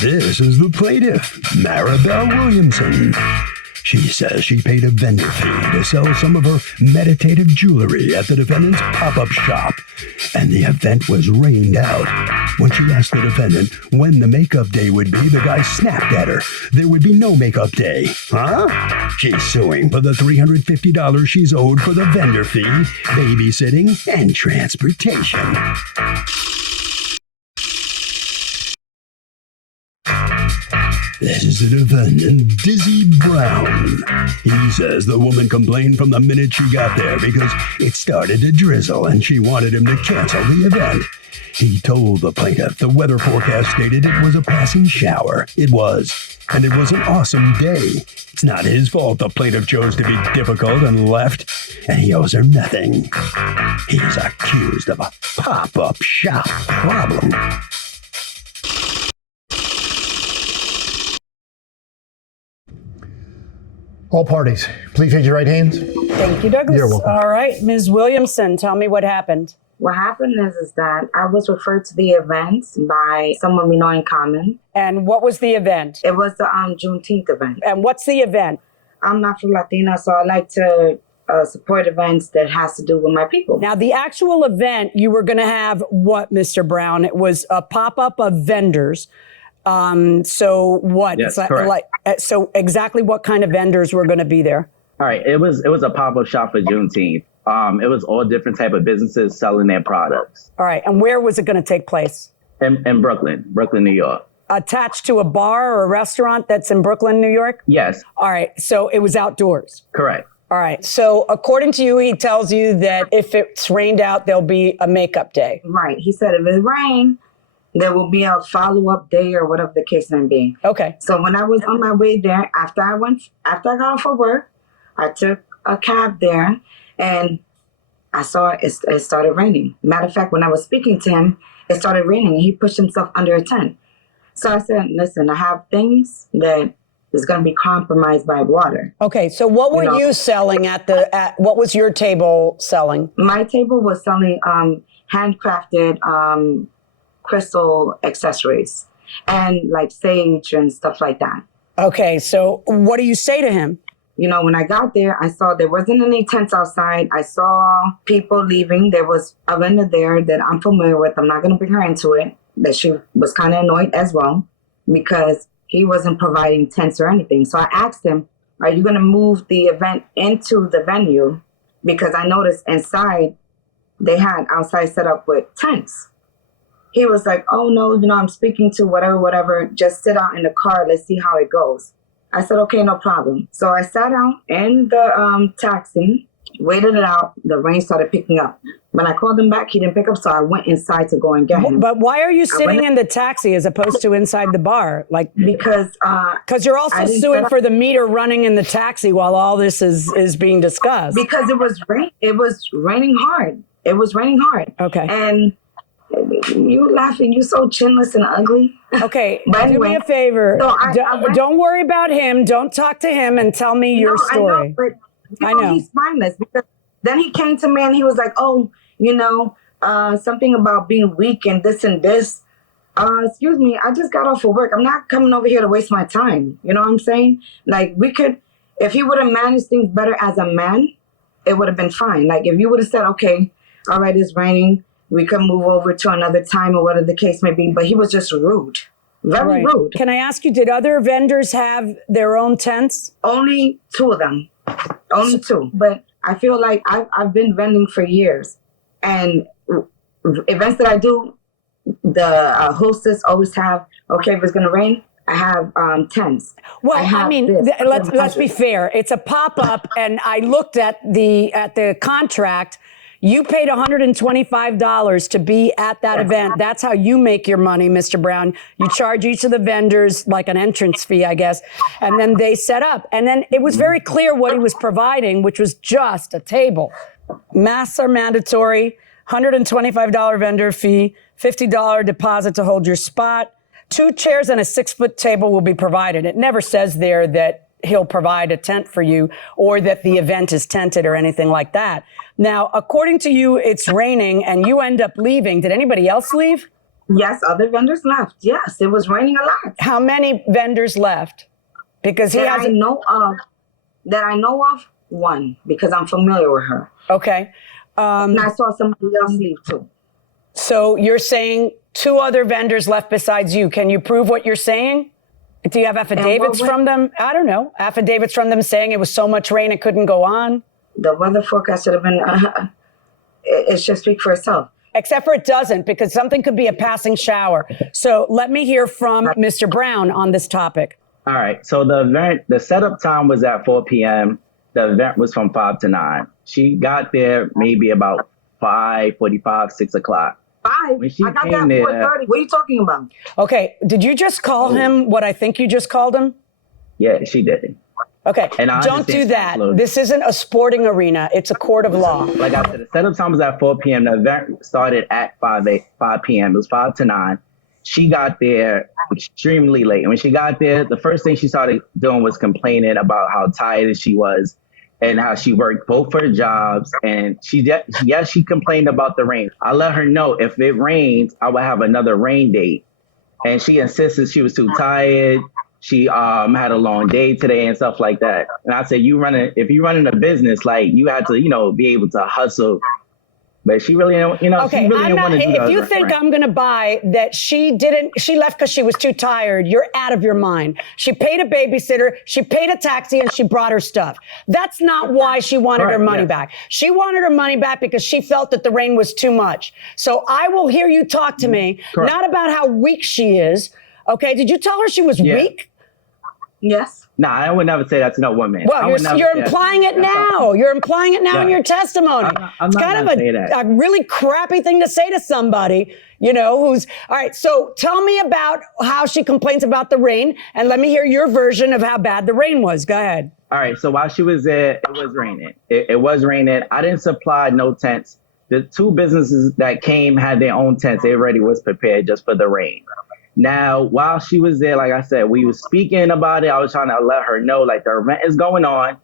This is the plaintiff, Maribel Williamson. She says she paid a vendor fee to sell some of her meditative jewelry at the defendant's pop-up shop, and the event was rained out. When she asked the defendant when the makeup day would be, the guy snapped at her. There would be no makeup day. Huh? She's suing for the $350 she's owed for the vendor fee, babysitting, and transportation. This is the defendant, Dizzy Brown. He says the woman complained from the minute she got there because it started to drizzle and she wanted him to cancel the event. He told the plaintiff the weather forecast stated it was a passing shower. It was. And it was an awesome day. It's not his fault the plaintiff chose to be difficult and left, and he owes her nothing. He's accused of a pop-up shop problem. All parties, please raise your right hands. Thank you, Douglas. You're welcome. All right, Ms. Williamson, tell me what happened. What happened is that I was referred to the event by someone we know in common. And what was the event? It was the Juneteenth event. And what's the event? I'm Afro-Latina, so I like to support events that has to do with my people. Now, the actual event, you were going to have what, Mr. Brown? It was a pop-up of vendors. So what? Yes, correct. So exactly what kind of vendors were going to be there? All right. It was a pop-up shop for Juneteenth. It was all different type of businesses selling their products. All right. And where was it going to take place? In Brooklyn, New York. Attached to a bar or a restaurant that's in Brooklyn, New York? Yes. All right. So it was outdoors. Correct. All right. So according to you, he tells you that if it's rained out, there'll be a makeup day. Right. He said if it rained, there will be a follow-up day or whatever the case may be. Okay. So when I was on my way there, after I got off of work, I took a cab there and I saw it started raining. Matter of fact, when I was speaking to him, it started raining and he pushed himself under a tent. So I said, listen, I have things that is going to be compromised by water. Okay. So what were you selling what was your table selling? My table was selling handcrafted crystal accessories and like sage and stuff like that. Okay. So what do you say to him? You know, when I got there, I saw there wasn't any tents outside. I saw people leaving. There was a vendor there that I'm familiar with. I'm not going to bring her into it. That she was kind of annoyed as well because he wasn't providing tents or anything. So I asked him, are you going to move the event into the venue? Because I noticed inside they had outside set up with tents. He was like, oh, no, I'm speaking to whatever. Just sit out in the car. Let's see how it goes. I said, okay, no problem. So I sat out in the taxi, waited it out. The rain started picking up. When I called him back, he didn't pick up. So I went inside to go and get him. But why are you sitting in the taxi as opposed to inside the bar? Because you're also suing for the meter running in the taxi while all this is being discussed. Because it was raining hard. It was raining hard. Okay. And you laughing, you so chinless and ugly. Okay, but do me a favor. So don't worry about him. Don't talk to him and tell me your story. I know he's spineless because then he came to me and he was like, oh, something about being weak and this and this. Excuse me, I just got off of work. I'm not coming over here to waste my time. You know what I'm saying? Like if he would have managed things better as a man, it would have been fine. Like if you would have said, okay, all right, it's raining. We can move over to another time or whatever the case may be. But he was just rude. Very rude. Can I ask you, did other vendors have their own tents? Only two of them. Only two. But I feel like I've been vending for years. And events that I do, the hostess always have, okay, if it's going to rain, I have tents. Well, let's be fair. It's a pop-up. And I looked at the contract. You paid $125 to be at that event. That's how you make your money, Mr. Brown. You charge each of the vendors like an entrance fee, I guess. And then they set up. And then it was very clear what he was providing, which was just a table. Masks are mandatory, $125 vendor fee, $50 deposit to hold your spot. 2 chairs and a 6-foot table will be provided. It never says there that he'll provide a tent for you or that the event is tented or anything like that. Now, according to you, it's raining and you end up leaving. Did anybody else leave? Yes, other vendors left. Yes, it was raining a lot. How many vendors left? Because he That has I know of, one, because I'm familiar with her. Okay. And I saw somebody else leave too. So you're saying 2 other vendors left besides you. Can you prove what you're saying? Do you have affidavits from them? I don't know. Affidavits from them saying it was so much rain it couldn't go on? The weather forecast should have been, it should speak for itself. Except for it doesn't, because something could be a passing shower. So let me hear from Mr. Brown on this topic. All right. So the setup time was at 4 p.m. The event was from 5 to 9. She got there maybe about 5:45, 6 o'clock. 5? When she I got came that there, 4:30. What are you talking about? Okay. Did you just call him what I think you just called him? Yeah, she did. Okay. And I Don't do understand that. slow. This isn't a sporting arena. It's a court of law. Like I said, the setup time was at 4 p.m. The event started at 5 p.m. It was 5 to 9. She got there extremely late. And when she got there, the first thing she started doing was complaining about how tired she was and how she worked both her jobs. And she complained about the rain. I let her know if it rains, I would have another rain date. And she insisted she was too tired. She had a long day today and stuff like that. And I said, if you're running a business, like you had to, be able to hustle. But she really, Okay, she really didn't want to do that. if you think I'm going to buy that she left because she was too tired, you're out of your mind. She paid a babysitter, she paid a taxi, and she brought her stuff. That's not why she wanted her money back. She wanted her money back because she felt that the rain was too much. So I will hear you talk to me, not about how weak she is. Okay, did you tell her she was weak? Yes. Nah, I would never say that to no woman. Well, you're implying it now. You're implying it now in your testimony. I'm it's not kind of a really crappy thing to say to somebody, who's, all right, so tell me about how she complains about the rain, and let me hear your version of how bad the rain was. Go ahead. All right, so while she was there, it was raining. It was raining. I didn't supply no tents. The 2 businesses that came had their own tents. They already was prepared just for the rain. Now, while she was there, like I said, we was speaking about it. I was trying to let her know, like, the event is going on.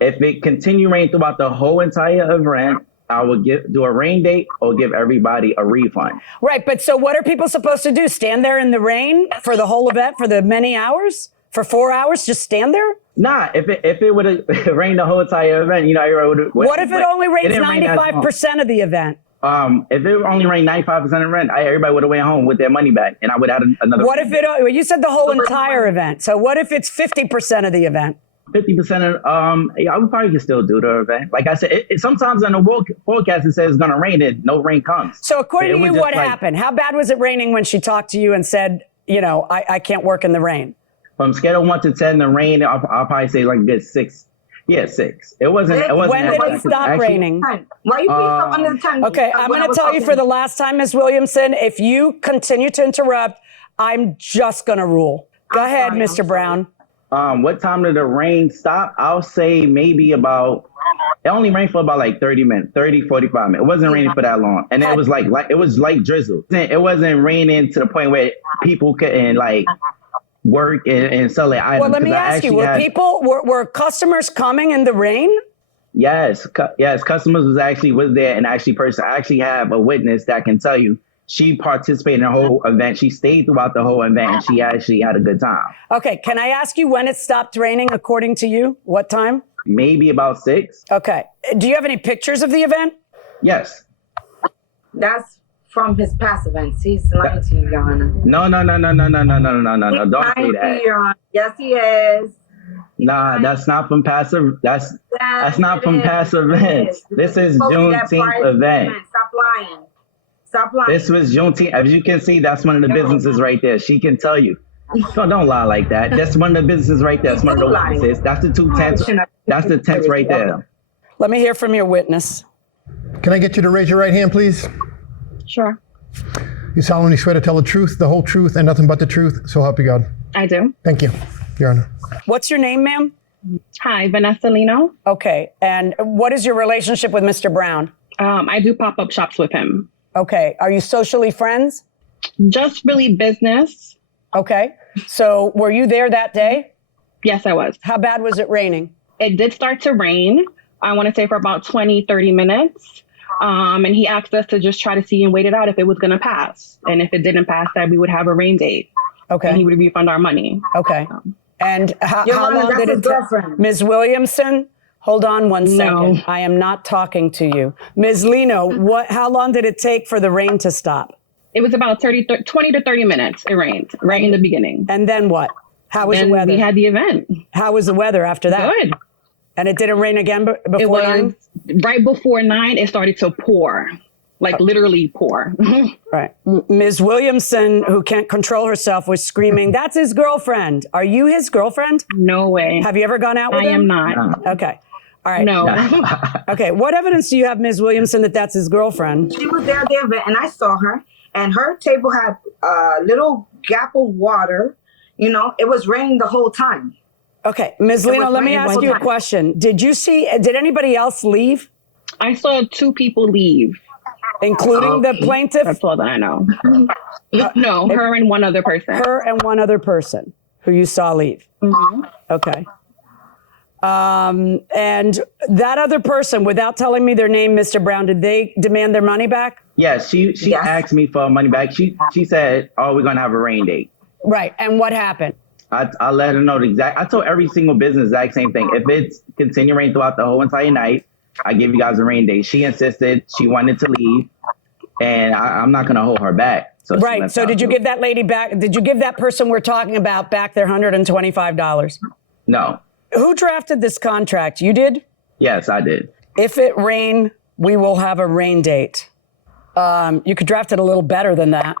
If it continue rain throughout the whole entire event, I would do a rain date or give everybody a refund. Right, but so what are people supposed to do? Stand there in the rain for the whole event, for the many hours? For 4 hours, just stand there? Nah, if it would have rained the whole entire event, everybody would have. What if it only rains 95% of the event? If it only rained 95% of rent, everybody would have went home with their money back, and I would add another. What if you said the whole entire event? So what if it's 50% of the event? 50% of I would probably still do the event. Like I said, sometimes on the forecast it says it's gonna rain, and no rain comes. So according to you, what happened? How bad was it raining when she talked to you and said, I can't work in the rain? From scale of 1 to 10, the rain, I'll probably say like a good 6. Yeah, 6. It wasn't. When did it stop raining? Why you put yourself under the 10? Okay, I'm going to tell you for the last time, Ms. Williamson, if you continue to interrupt, I'm just going to rule. Go ahead, Mr. Brown. What time did the rain stop? I'll say maybe about, it only rained for about like 30 minutes, 30, 45 minutes. It wasn't raining for that long. And it was like drizzle. It wasn't raining to the point where people couldn't like work and sell their items. Well, let me ask you, were customers coming in the rain? Yes, customers was there and I actually have a witness that can tell you she participated in the whole event. She stayed throughout the whole event and she actually had a good time. Okay, can I ask you when it stopped raining according to you? What time? Maybe about 6. Okay. Do you have any pictures of the event? Yes. That's from his past events. He's lying to you, Your Honor. No. Don't say that. Yes, he is. Nah, that's not from past. That's not from past events. This is Juneteenth event. Stop lying. This was Juneteenth. As you can see, that's one of the businesses right there. She can tell you. Don't lie like that. That's one of the businesses right there. That's one of the witnesses. That's the 2 tents. That's the tents right there. Let me hear from your witness. Can I get you to raise your right hand, please? Sure. You solemnly swear to tell the truth, the whole truth, and nothing but the truth, so help you God. I do. Thank you, Your Honor. What's your name, ma'am? Hi, Vanessa Lino. Okay. And what is your relationship with Mr. Brown? I do pop-up shops with him. Okay. Are you socially friends? Just really business. Okay. So were you there that day? Yes, I was. How bad was it raining? It did start to rain. I want to say for about 20, 30 minutes. And he asked us to just try to see and wait it out if it was going to pass. And if it didn't pass, that we would have a rain date. Okay. And he would refund our money. Okay. And how Honor, long that's did his it take? girlfriend. Ms. Williamson, hold on one second. No. I am not talking to you. Ms. Lino, how long did it take for the rain to stop? It was about 20 to 30 minutes. It rained right in the beginning. And then what? How was the Then weather? we had the event. How was the weather after that? Good. And it didn't rain again It before was 9? right before 9. It started to pour, like literally pour. Right. Ms. Williamson, who can't control herself, was screaming, "That's his girlfriend." Are you his girlfriend? No way. Have you ever gone out with I him? am not. Okay. All right. No. Okay. What evidence do you have, Ms. Williamson, that that's his girlfriend? She was there at the event, and I saw her, and her table had a little gap of water. You know, it was raining the whole time. Okay. Ms. was Lino, let me raining ask one you a time. question. Did anybody else leave, I saw 2 people leave. including the plaintiff? That's all that I know. No, her and one other person. Her and one other person who you saw leave. Mhm. Okay. And that other person, without telling me their name, Mr. Brown, did they demand their money back? Yeah, she Yes. asked me for money back. She said, "Oh, we're gonna have a rain date." Right. And what happened? I let her know the exact. I told every single business the exact same thing. If it's continue rain throughout the whole entire night, I give you guys a rain date. She insisted. She wanted to leave, and I'm not gonna hold her back. So she Right. left So out did you too. give that lady back? Did you give that person we're talking about back their $125? No. Who drafted this contract? You did? Yes, I did. If it rain, we will have a rain date. You could draft it a little better than that.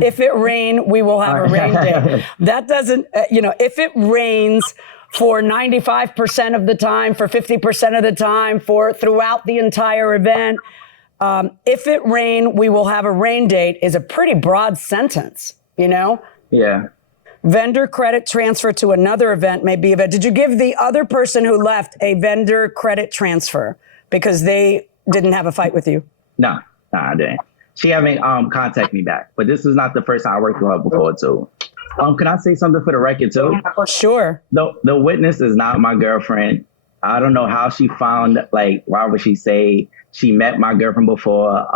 If it rain, we will have a rain date. That doesn't, if it rains for 95% of the time, for 50% of the time, for throughout the entire event, if it rain, we will have a rain date is a pretty broad sentence, Yeah. Vendor credit transfer to another event may be event. Did you give the other person who left a vendor credit transfer because they didn't have a fight with you? No, I didn't. She haven't contacted me back, but this was not the first time I worked with her before too. Can I say something for the record too? Sure. The witness is not my girlfriend. I don't know how she found, why would she say she met my girlfriend before?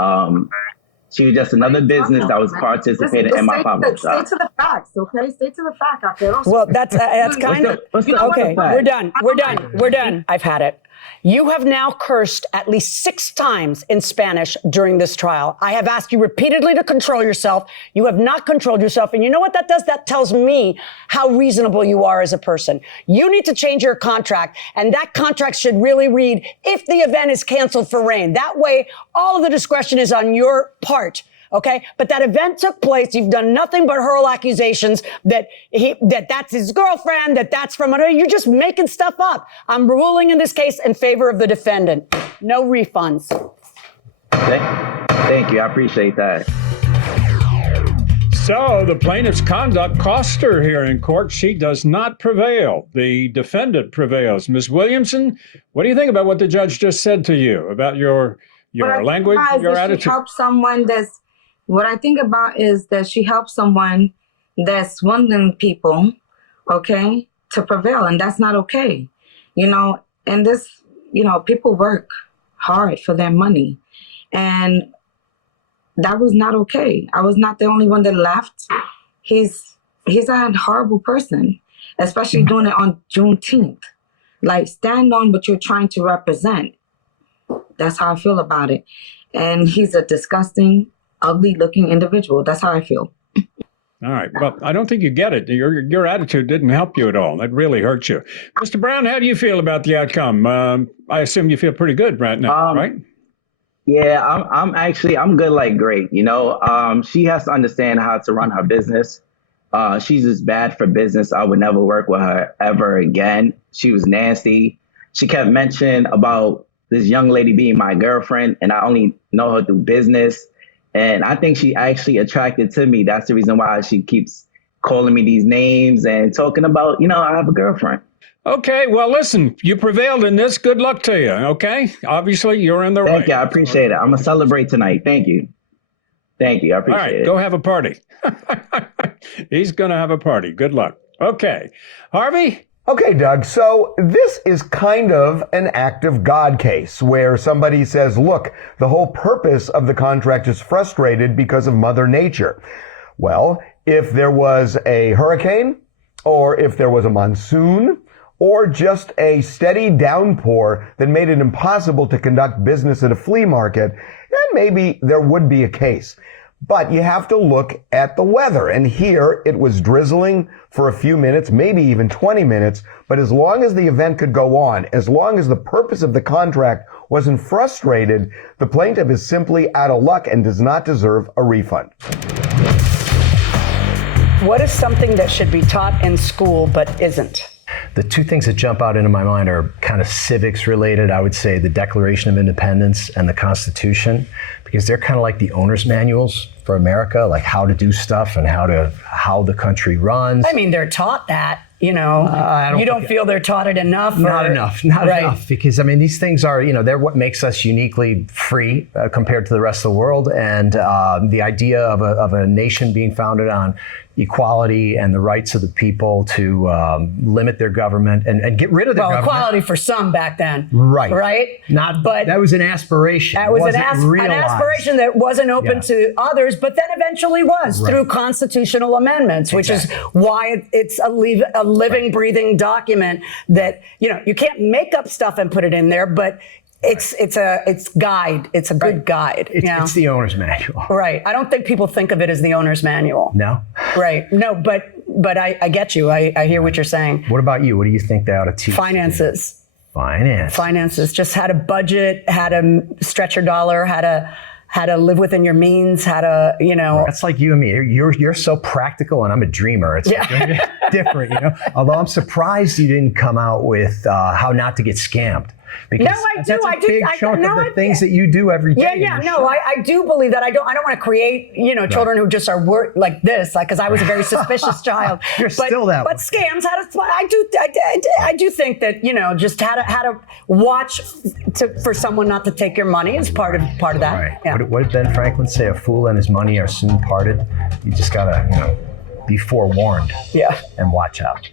She was just another business that was participating in my pop-up shop. Stay to the facts, okay? Stay to the fact. I feel Well, that's kind of what's the okay. fact? We're done. I've had it. You have now cursed at least 6 times in Spanish during this trial. I have asked you repeatedly to control yourself. You have not controlled yourself. And you know what that does? That tells me how reasonable you are as a person. You need to change your contract. And that contract should really read, if the event is canceled for rain. That way, all of the discretion is on your part. Okay. But that event took place. You've done nothing but hurl accusations that that's his girlfriend, that's from another. You're just making stuff up. I'm ruling in this case in favor of the defendant. No refunds. Thank you. I appreciate that. So the plaintiff's conduct cost her here in court. She does not prevail. The defendant prevails. Ms. Williamson, what do you think about what the judge just said to you about your language, your attitude? She helped someone what I think about is that she helped someone that's swindling people, okay, to prevail. And that's not okay. And this, people work hard for their money. And that was not okay. I was not the only one that left. He's a horrible person, especially doing it on Juneteenth. Stand on what you're trying to represent. That's how I feel about it. And he's a disgusting, ugly-looking individual. That's how I feel. All right. Well, I don't think you get it. Your attitude didn't help you at all. That really hurt you. Mr. Brown, how do you feel about the outcome? I assume you feel pretty good right now, right? Yeah, I'm good like great. She has to understand how to run her business. She's just bad for business. I would never work with her ever again. She was nasty. She kept mentioning about this young lady being my girlfriend, and I only know her through business. And I think she actually attracted to me. That's the reason why she keeps calling me these names and talking about, I have a girlfriend. Okay. Well, listen, you prevailed in this. Good luck to you. Okay. Obviously, you're in the right. Thank you. I appreciate it. I'm going to celebrate tonight. Thank you. Thank you. I appreciate it. All right. Go have a party. He's going to have a party. Good luck. Okay. Harvey? Okay, Doug, so this is kind of an act of God case where somebody says, look, the whole purpose of the contract is frustrated because of Mother Nature. Well, if there was a hurricane, or if there was a monsoon, or just a steady downpour that made it impossible to conduct business at a flea market, then maybe there would be a case. But you have to look at the weather. And here it was drizzling for a few minutes, maybe even 20 minutes. But as long as the event could go on, as long as the purpose of the contract wasn't frustrated, the plaintiff is simply out of luck and does not deserve a refund. What is something that should be taught in school but isn't? The two things that jump out into my mind are kind of civics related. I would say the Declaration of Independence and the Constitution, because they're kind of like the owner's manuals for America, like how to do stuff and how the country runs. I mean, they're taught that, you know. You don't feel they're taught it enough? Not enough, because I mean, these things are, you know, they're what makes us uniquely free compared to the rest of the world. And the idea of a nation being founded on equality and the rights of the people to limit their government and get rid of their government. Equality for some back then. Right. Right? But that was an aspiration. That was an aspiration that wasn't open to others, but then eventually was through constitutional amendments, which is why it's a living, breathing document that, you know, you can't make up stuff and put it in there, but it's guide. It's a good guide. It's the owner's manual. Right. I don't think people think of it as the owner's manual. No. Right. No, but I get you. I hear what you're saying. What about you? What do you think they ought to teach? Finances. Just how to budget, how to stretch your dollar, how to live within your means, how to, you know. That's like you and me. You're so practical and I'm a dreamer. It's different, you know. Although I'm surprised you didn't come out with how not to get scammed. Because I do. That's a big chunk of the things that you do every day. I do believe that. I don't want to create, you know, children who just are like this, like, because I was a very suspicious child. Still that way. But scams, I do think that, you know, just how to watch for someone not to take your money is part of that. Right. Yeah. What did Ben Franklin say? A fool and his money are soon parted. You just gotta, you know, be forewarned. Yeah. And watch out.